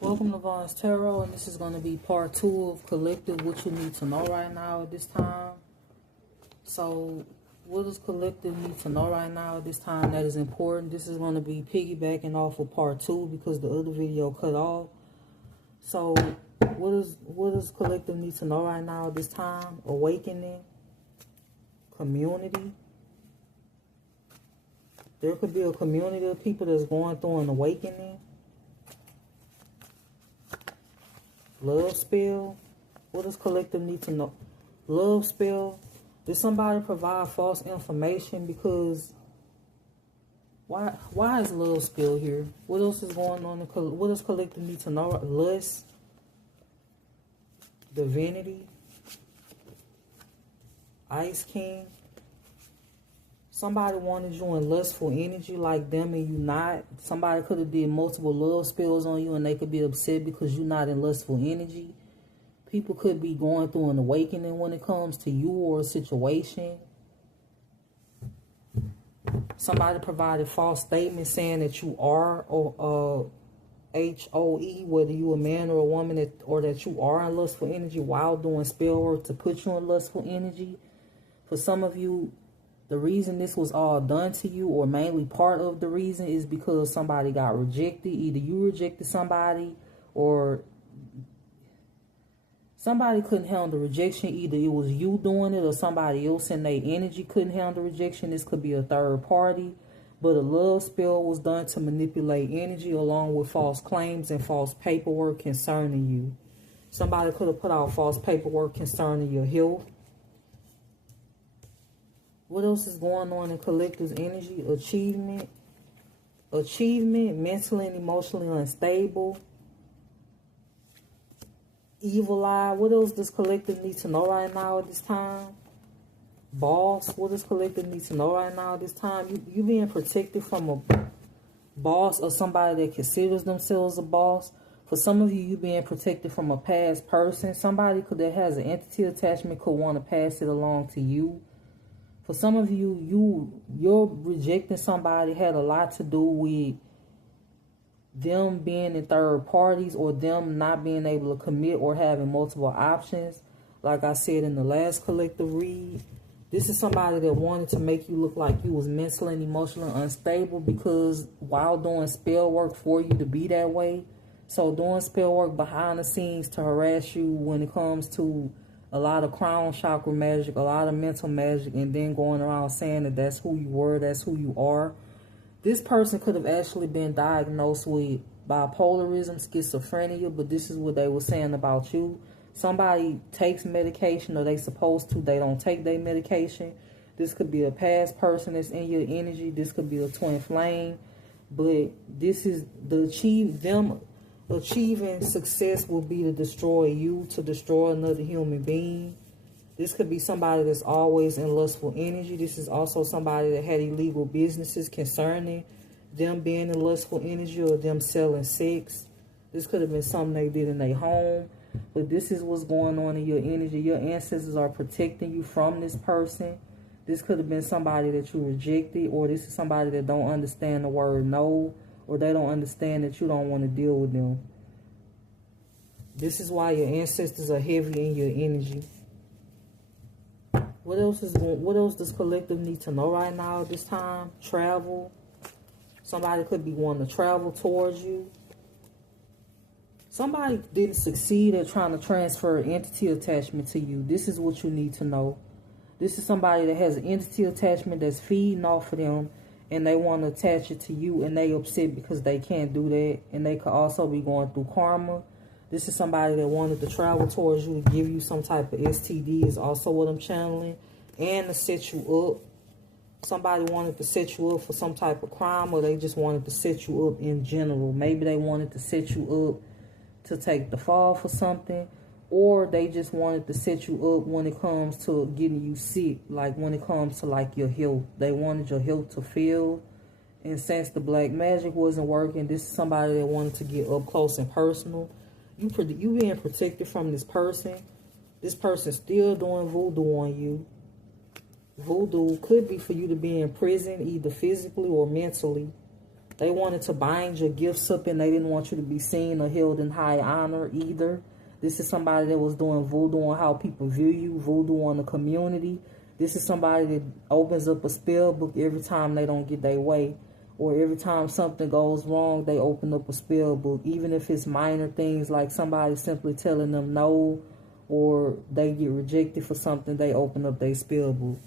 Welcome to Vaughn's Tarot, and this is going to be part 2 of Collective, what you need to know right now at this time. So, what does Collective need to know right now at this time that is important? This is going to be piggybacking off of part 2 because the other video cut off. So, what does Collective need to know right now at this time? Awakening, community. There could be a community of people that's going through an awakening. Love spell. What does Collective need to know? Love spell. Did somebody provide false information? Because why is love spell here? What else is going on? What does Collective need to know? Lust. Divinity. Ice King. Somebody wanted you in lustful energy like them and you not. Somebody could have did multiple love spells on you and they could be upset because you're not in lustful energy. People could be going through an awakening when it comes to you or a situation. Somebody provided false statements saying that you are HOE, whether you a man or a woman, or that you are in lustful energy while doing spell work to put you in lustful energy. For some of you, the reason this was all done to you, or mainly part of the reason, is because somebody got rejected. Either you rejected somebody, or somebody couldn't handle the rejection. Either it was you doing it, or somebody else in their energy couldn't handle the rejection. This could be a third party. But a love spell was done to manipulate energy along with false claims and false paperwork concerning you. Somebody could have put out false paperwork concerning your health. What else is going on in Collective's energy? Achievement, mentally and emotionally unstable. Evil eye. What else does Collective need to know right now at this time? Boss. What does Collective need to know right now at this time? You being protected from a boss or somebody that considers themselves a boss. For some of you, you being protected from a past person. Somebody that has an entity attachment could want to pass it along to you. For some of you, your rejecting somebody had a lot to do with them being in third parties or them not being able to commit or having multiple options. Like I said in the last Collective read, this is somebody that wanted to make you look like you was mentally and emotionally unstable because while doing spell work for you to be that way. So doing spell work behind the scenes to harass you when it comes to a lot of crown chakra magic, a lot of mental magic, and then going around saying that that's who you were, that's who you are. This person could have actually been diagnosed with bipolarism, schizophrenia, but this is what they were saying about you. Somebody takes medication, or they supposed to, they don't take their medication. This could be a past person that's in your energy. This could be a twin flame. But this is achieving success will be to destroy you, to destroy another human being. This could be somebody that's always in lustful energy. This is also somebody that had illegal businesses concerning them being in lustful energy or them selling sex. This could have been something they did in their home. But this is what's going on in your energy. Your ancestors are protecting you from this person. This could have been somebody that you rejected, or this is somebody that don't understand the word no, or they don't understand that you don't want to deal with them. This is why your ancestors are heavy in your energy. What else does Collective need to know right now at this time? Travel. Somebody could be wanting to travel towards you. Somebody didn't succeed at trying to transfer an entity attachment to you. This is what you need to know. This is somebody that has an entity attachment that's feeding off of them, and they want to attach it to you, and they upset because they can't do that. And they could also be going through karma. This is somebody that wanted to travel towards you to give you some type of STD is also what I'm channeling. And to set you up. Somebody wanted to set you up for some type of crime, or they just wanted to set you up in general. Maybe they wanted to set you up to take the fall for something, or they just wanted to set you up when it comes to getting you sick, like when it comes to like your health. They wanted your health to fail, and since the black magic wasn't working, this is somebody that wanted to get up close and personal. You being protected from this person. This person's still doing voodoo on you. Voodoo could be for you to be in prison, either physically or mentally. They wanted to bind your gifts up and they didn't want you to be seen or held in high honor either. This is somebody that was doing voodoo on how people view you, voodoo on the community. This is somebody that opens up a spell book every time they don't get their way. Or every time something goes wrong, they open up a spell book. Even if it's minor things like somebody simply telling them no, or they get rejected for something, they open up their spell book.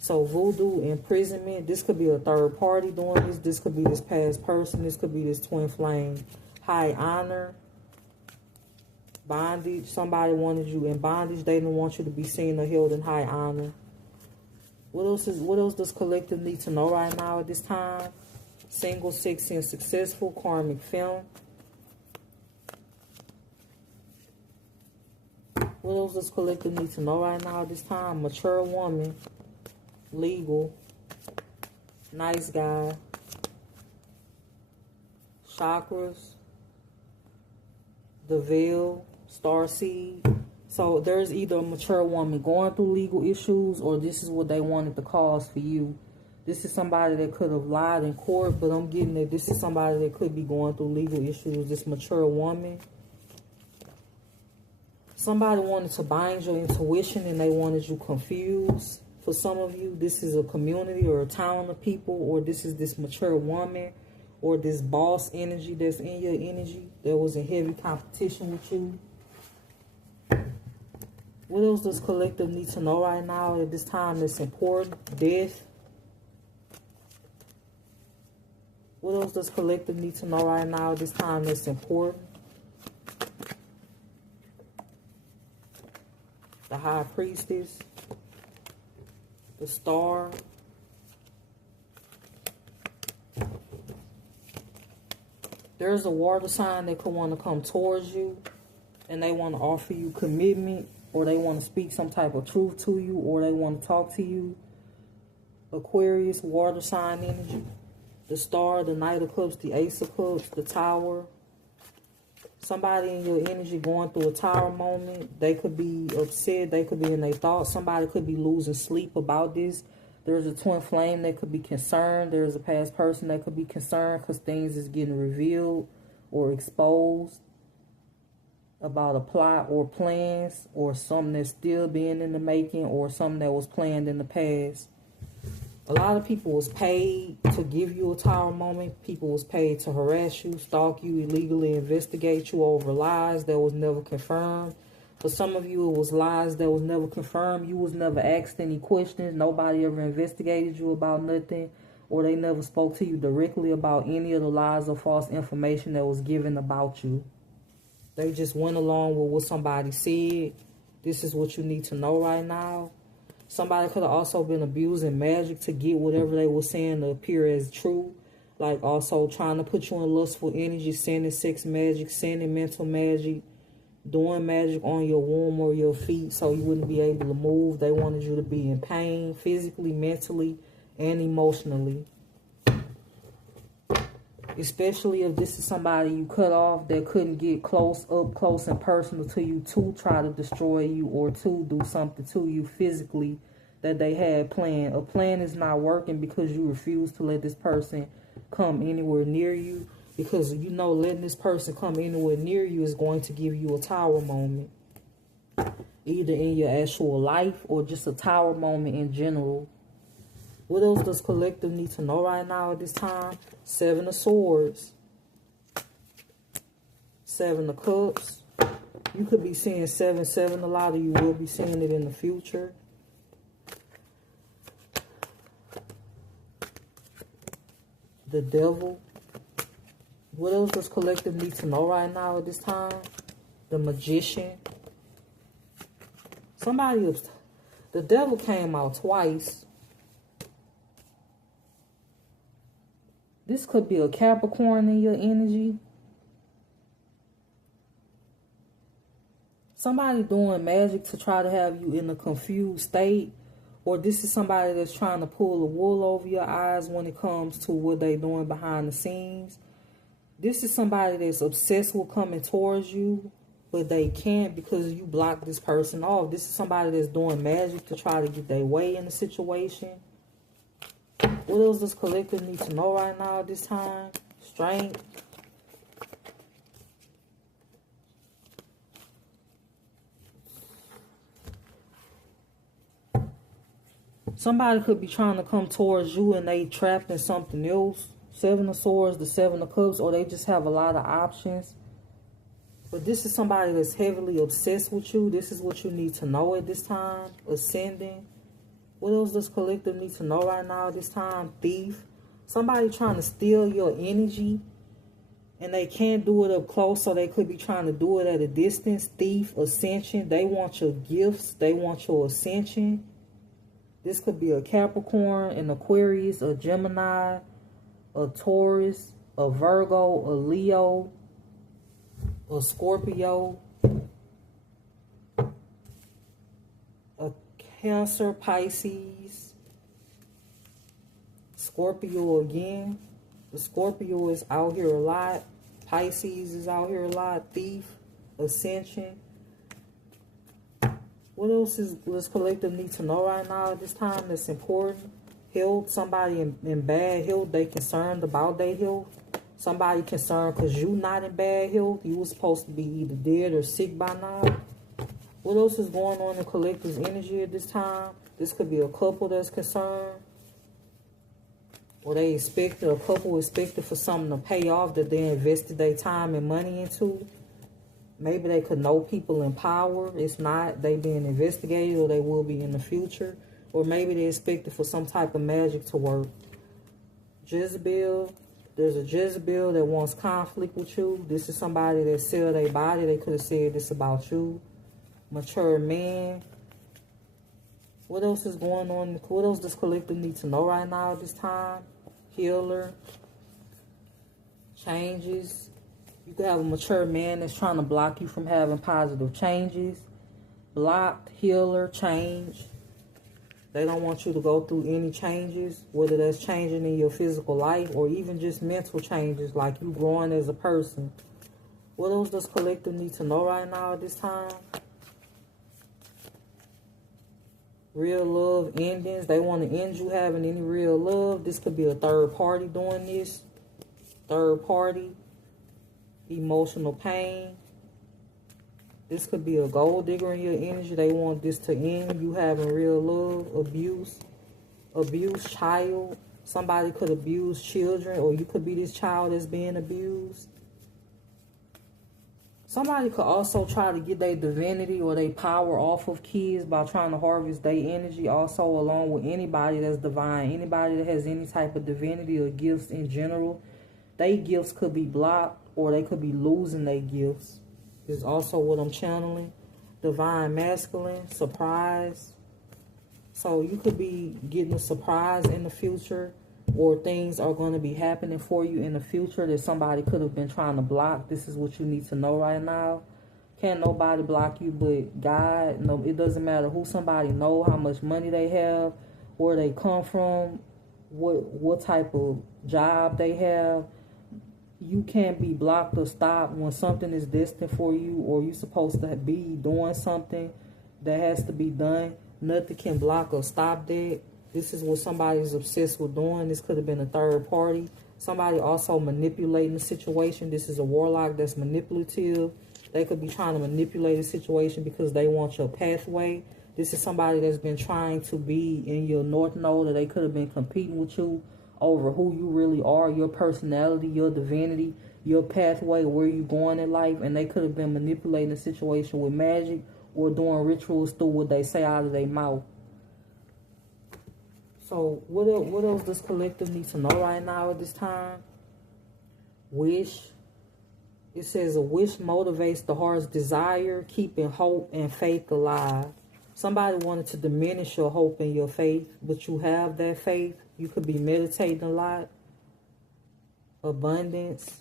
So voodoo, imprisonment, this could be a third party doing this. This could be this past person. This could be this twin flame. High honor, bondage. Somebody wanted you in bondage. They didn't want you to be seen or held in high honor. What else does collective need to know right now at this time? Single, sexy, and successful, karmic film. What else does collective need to know right now at this time? Mature woman, legal, nice guy, chakras, the veil, starseed. So there's either a mature woman going through legal issues, or this is what they wanted to cause for you. This is somebody that could have lied in court, but I'm getting that this is somebody that could be going through legal issues. This mature woman. Somebody wanted to bind your intuition and they wanted you confused. For some of you, this is a community or a town of people, or this is this mature woman, or this boss energy that's in your energy that was in heavy competition with you. What else does collective need to know right now at this time that's important? Death. What else does collective need to know right now at this time that's important? The High Priestess. The Star. There's a water sign that could want to come towards you, and they want to offer you commitment, or they want to speak some type of truth to you, or they want to talk to you. Aquarius, water sign energy. The Star, the Knight of Cups, the Ace of Cups, the Tower. Somebody in your energy going through a tower moment. They could be upset. They could be in their thoughts. Somebody could be losing sleep about this. There's a twin flame that could be concerned. There's a past person that could be concerned because things is getting revealed or exposed about a plot or plans, or something that's still being in the making, or something that was planned in the past. A lot of people was paid to give you a tower moment. People was paid to harass you, stalk you, illegally investigate you over lies that was never confirmed. For some of you, it was lies that was never confirmed. You was never asked any questions. Nobody ever investigated you about nothing, or they never spoke to you directly about any of the lies or false information that was given about you. They just went along with what somebody said. This is what you need to know right now. Somebody could have also been abusing magic to get whatever they were saying to appear as true. Like also trying to put you in lustful energy, sending sex magic, sending mental magic, doing magic on your womb or your feet so you wouldn't be able to move. They wanted you to be in pain, physically, mentally, and emotionally. Especially if this is somebody you cut off that couldn't get up close and personal to you to try to destroy you or to do something to you physically that they had planned. A plan is not working because you refuse to let this person come anywhere near you, because you know letting this person come anywhere near you is going to give you a tower moment, either in your actual life or just a tower moment in general. What else does collective need to know right now at this time? Seven of Swords. Seven of Cups. You could be seeing 7-7. A lot of you will be seeing it in the future. The Devil. What else does collective need to know right now at this time? The Magician. The Devil came out twice. This could be a Capricorn in your energy. Somebody doing magic to try to have you in a confused state. Or this is somebody that's trying to pull the wool over your eyes when it comes to what they're doing behind the scenes. This is somebody that's obsessed with coming towards you, but they can't because you blocked this person off. This is somebody that's doing magic to try to get their way in the situation. What else does collective need to know right now at this time? strength. Somebody could be trying to come towards you and they trapped in something else. Seven of Swords, the Seven of Cups, or they just have a lot of options. But this is somebody that's heavily obsessed with you. This is what you need to know at this time. Ascending. What else does collective need to know right now at this time? Thief. Somebody trying to steal your energy. And they can't do it up close, so they could be trying to do it at a distance. Thief, ascension. They want your gifts. They want your ascension. This could be a Capricorn, an Aquarius, a Gemini, a Taurus, a Virgo, a Leo, a Scorpio, a Cancer, Pisces, Scorpio again. The Scorpio is out here a lot. Pisces is out here a lot. Thief, Ascension. What else does collective need to know right now at this time that's important? Health. Somebody in bad health. They concerned about their health. Somebody concerned because you not in bad health. You were supposed to be either dead or sick by now. What else is going on in collective's energy at this time? This could be a couple that's concerned. Or they expected, a couple expected for something to pay off that they invested their time and money into. Maybe they could know people in power. It's not, they being investigated, or they will be in the future. Or maybe they expected for some type of magic to work. Jezebel. There's a Jezebel that wants conflict with you. This is somebody that sell their body. They could have said this about you. Mature man. What else is going on? What else does collective need to know right now at this time? Healer. Changes. You could have a mature man that's trying to block you from having positive changes. Blocked, healer, change. They don't want you to go through any changes, whether that's changing in your physical life or even just mental changes, like you growing as a person. What else does collective need to know right now at this time? Real love endings. They want to end you having any real love. This could be a third party doing this. Third party. Emotional pain. This could be a gold digger in your energy. They want this to end. You having real love. Abuse. Abuse, child. Somebody could abuse children, or you could be this child that's being abused. Somebody could also try to get their divinity or their power off of kids by trying to harvest their energy, also along with anybody that's divine. Anybody that has any type of divinity or gifts in general. Their gifts could be blocked, or they could be losing their gifts. Is also what I'm channeling. Divine masculine, surprise. So you could be getting a surprise in the future, or things are going to be happening for you in the future that somebody could have been trying to block. This is what you need to know right now. Can't nobody block you but God. No, it doesn't matter who somebody know, how much money they have, where they come from, what type of job they have. You can't be blocked or stopped when something is destined for you, or you're supposed to be doing something that has to be done. Nothing can block or stop that. This is what somebody's obsessed with doing. This could have been a third party. Somebody also manipulating the situation. This is a warlock that's manipulative. They could be trying to manipulate a situation because they want your pathway. This is somebody that's been trying to be in your North Node, or they could have been competing with you over who you really are, your personality, your divinity, your pathway, where you going in life. And they could have been manipulating the situation with magic or doing rituals through what they say out of their mouth. So what else does collective need to know right now at this time? Wish. It says a wish motivates the heart's desire, keeping hope and faith alive. Somebody wanted to diminish your hope and your faith, but you have that faith. You could be meditating a lot. Abundance.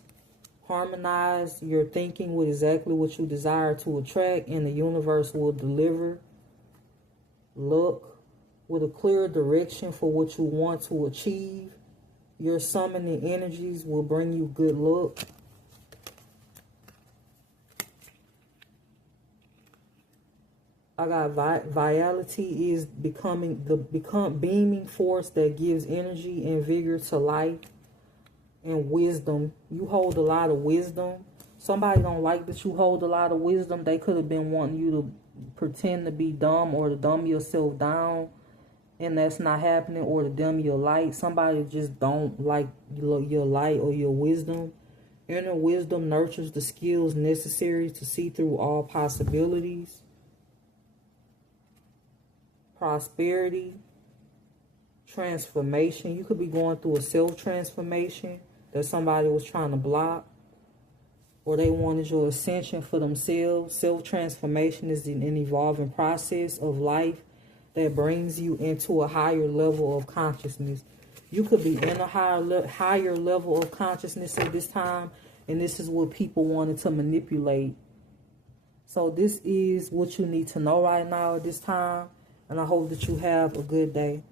Harmonize your thinking with exactly what you desire to attract, and the universe will deliver. Look with a clear direction for what you want to achieve. Your summoning energies will bring you good luck. I got vitality is becoming beaming force that gives energy and vigor to life. and wisdom. You hold a lot of wisdom. Somebody don't like that you hold a lot of wisdom. They could have been wanting you to pretend to be dumb or to dumb yourself down, and that's not happening, or to dim your light. Somebody just don't like your light or your wisdom. Inner wisdom nurtures the skills necessary to see through all possibilities. Prosperity, transformation. You could be going through a self-transformation that somebody was trying to block, or they wanted your ascension for themselves. Self-transformation is an evolving process of life that brings you into a higher level of consciousness. You could be in a higher level of consciousness at this time, and this is what people wanted to manipulate. So this is what you need to know right now at this time, and I hope that you have a good day.